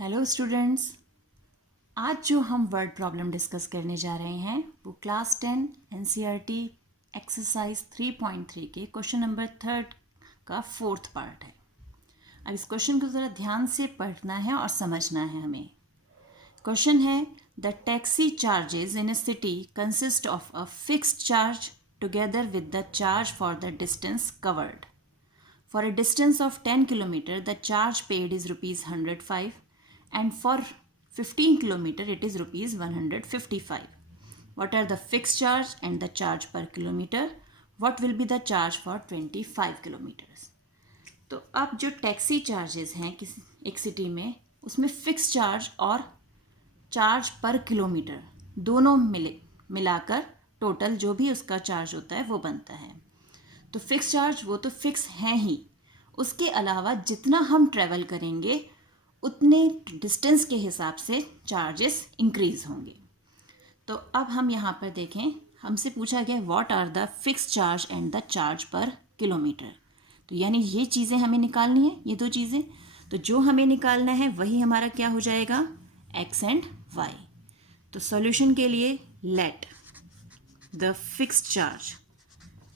Hello students, आज जो हम वर्ड प्रॉब्लम डिस्कस करने जा रहे हैं वो क्लास 10 एनसीईआरटी एक्सरसाइज 3.3 के क्वेश्चन नंबर 3 का 4th पार्ट है। अब इस क्वेश्चन को ज़रा ध्यान से पढ़ना है और समझना है हमें। क्वेश्चन है, the taxi charges in a city consist of a fixed charge together with the charge for the distance covered. For a distance of 10 km, the charge paid is rupees 105 and for 15 km it is rupees 155. What are the fixed charge and the charge per kilometer? What will be the charge for 25 kilometers? तो अब जो taxi charges हैं किसी एक city में, उसमें fix charge और charge per kilometre दोनों मिलाकर टोटल जो भी उसका चार्ज होता है वो बनता है। तो फिक्स चार्ज वो तो फिक्स हैं ही, उसके अलावा जितना हम ट्रैवल करेंगे उतने डिस्टेंस के हिसाब से चार्जेस इंक्रीज़ होंगे। तो अब हम यहाँ पर देखें, हमसे पूछा गया what are the fix charge and the charge per kilometre. तो यानी ये चीज़ें हमें निकालनी है, ये दो चीज़ें। तो जो हमें निकालना है वही हमारा क्या हो जाएगा, एक्स एंड वाई। तो सॉल्यूशन के लिए लेट द फिक्स्ड चार्ज,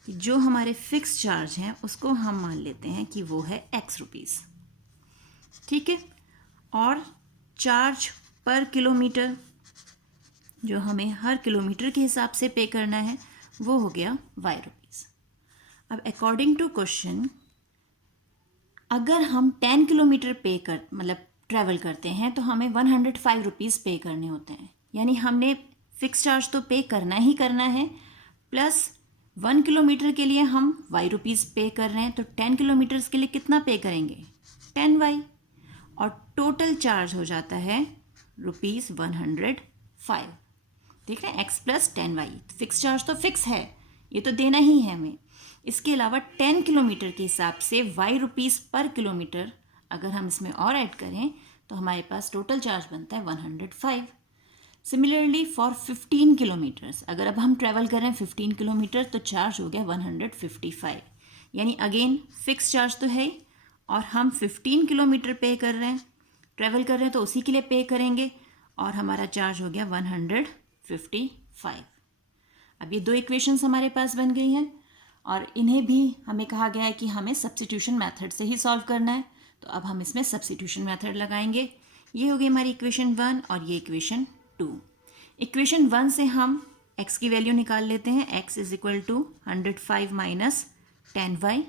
जो हमारे फिक्स चार्ज हैं उसको हम मान लेते हैं कि वो है एक्स रुपीज़, ठीक है। और चार्ज पर किलोमीटर जो हमें हर किलोमीटर के हिसाब से पे करना है वो हो गया वाई रुपीज़। अब अकॉर्डिंग टू क्वेश्चन, अगर हम 10 किलोमीटर ट्रैवल करते हैं तो हमें 105 रुपीज़ पे करने होते हैं। यानी हमने फिक्स चार्ज तो पे करना ही करना है, प्लस 1 किलोमीटर के लिए हम वाई रुपीज़ पे कर रहे हैं, तो 10 किलोमीटर्स के लिए कितना पे करेंगे, 10 वाई, और टोटल चार्ज हो जाता है रुपीज़ 105। ठीक है, x plus 10 y. Fix charge तो फिक्स है, ये तो देना ही है हमें। इसके अलावा 10 किलोमीटर के हिसाब से वाई रुपीज़ पर किलोमीटर अगर हम इसमें और ऐड करें तो हमारे पास टोटल चार्ज बनता है 105। सिमिलरली फॉर 15 किलोमीटर्स, अगर अब हम ट्रैवल कर रहे हैं 15 किलोमीटर तो चार्ज हो गया 155। यानी अगेन फिक्स चार्ज तो है और हम 15 किलोमीटर पे कर रहे हैं, ट्रैवल कर रहे हैं तो उसी के लिए पे करेंगे और हमारा चार्ज हो गया 155। अब ये दो इक्वेशंस हमारे पास बन गई हैं और इन्हें भी हमें कहा गया है कि हमें सब्स्टिट्यूशन मेथड से ही सॉल्व करना है। तो अब हम इसमें सब्स्टिट्यूशन मेथड लगाएंगे। ये हो गई हमारी इक्वेशन 1 और ये इक्वेशन 2। इक्वेशन 1 से हम x की वैल्यू निकाल लेते हैं, x is equal to 105 minus 10y,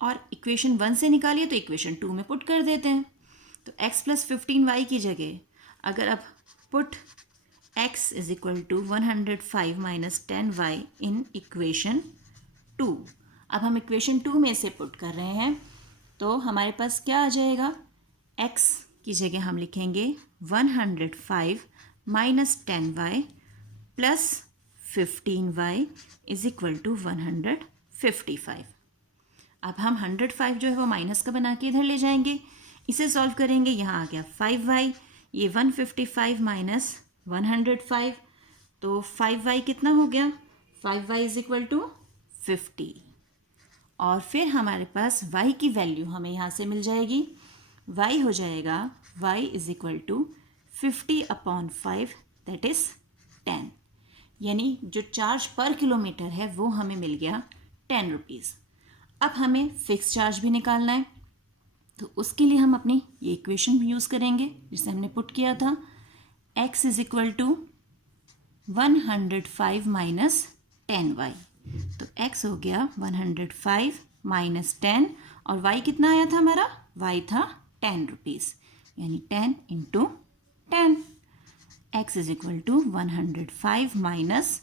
और इक्वेशन 1 से निकालिए तो इक्वेशन 2 में पुट कर देते हैं। तो x प्लस 15y की जगह अगर अब put x is equal to 105 minus 10y in equation 2, अब हम इक्वेशन 2 में से पुट कर रहे हैं तो हमारे पास क्या आ जाएगा, x की जगह हम लिखेंगे 105 minus 10y plus 15y is equal to 155। अब हम 105 जो है वो माइनस का बना के इधर ले जाएंगे, इसे सॉल्व करेंगे। यहाँ आ गया 5y, ये 155 माइनस 105, तो 5y कितना हो गया, 5y इज इक्वल टू 50। और फिर हमारे पास y की वैल्यू हमें यहाँ से मिल जाएगी, y हो जाएगा y is equal to 50/5 that is 10। यानी जो चार्ज पर किलोमीटर है वो हमें मिल गया 10 रुपीज़। अब हमें फिक्स चार्ज भी निकालना है, तो उसके लिए हम अपनी ये इक्वेशन यूज़ करेंगे जिसे हमने पुट किया था, x is equal to 105 minus 10y। तो x हो गया 105 माइनस 10 और y कितना आया था हमारा, y था 10 रुपीज़, यानी 10 into 10, x is equal to 105 minus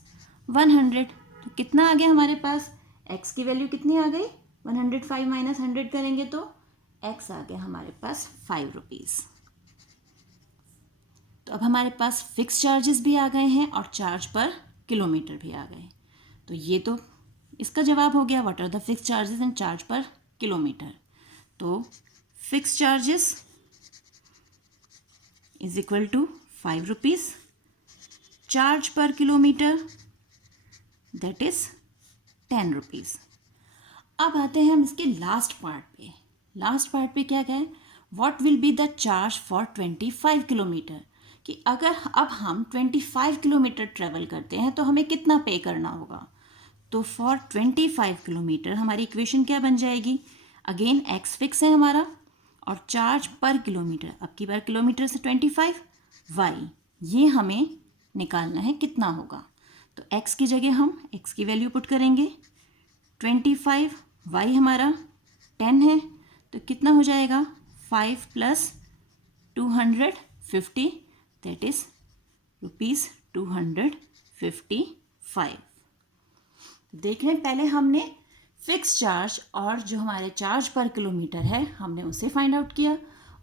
100। तो कितना आ गया हमारे पास, x की वैल्यू कितनी आ गई, 105 माइनस 100 करेंगे तो x आ गया हमारे पास 5 रुपीज़। तो अब हमारे पास फिक्स चार्जेस भी आ गए हैं और चार्ज पर किलोमीटर भी आ गए। तो ये तो इसका जवाब हो गया, what are the fix charges and charge per kilometre. तो fix charges is equal to 5 rupees, charge per kilometre that is 10 rupees. अब आते हैं हम इसके लास्ट पार्ट पे। लास्ट पार्ट पे क्या है, what will be the charge for 25 kilometre, कि अगर अब हम 25 किलोमीटर ट्रेवल करते हैं तो हमें कितना पे करना होगा। तो फॉर 25 किलोमीटर हमारी इक्वेशन क्या बन जाएगी, अगेन एक्स फिक्स है हमारा और चार्ज पर किलोमीटर, अब की बार किलोमीटर से 25, वाई ये हमें निकालना है कितना होगा। तो एक्स की जगह हम एक्स की वैल्यू पुट करेंगे 25, वाई हमारा 10 है तो कितना हो जाएगा 5 + 250, दैट इज ₹255। देख लें, पहले हमने फिक्स चार्ज और जो हमारे चार्ज पर किलोमीटर है हमने उसे फाइंड आउट किया।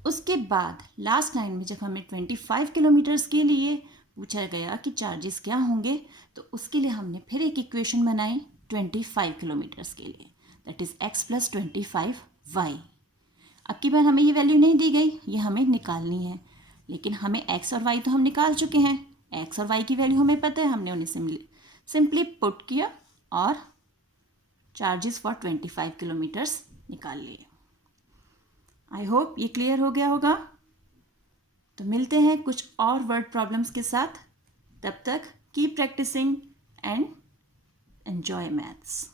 उसके बाद लास्ट लाइन में जब हमें 25 किलोमीटर्स के लिए पूछा गया कि चार्जेस क्या होंगे तो उसके लिए हमने फिर एक इक्वेशन बनाई 25 किलोमीटर्स के लिए, दैट इज़ x + 25y। अब की बार हमें ये वैल्यू नहीं दी गई, ये हमें निकालनी है, लेकिन हमें x और y तो हम निकाल चुके हैं, x और y की वैल्यू हमें पता है, हमने उन्हें सिंपली पुट किया और चार्जेस फॉर 25 किलोमीटर्स निकाल लिए। आई होप ये क्लियर हो गया होगा। तो मिलते हैं कुछ और वर्ड प्रॉब्लम्स के साथ, तब तक keep practising and enjoy maths.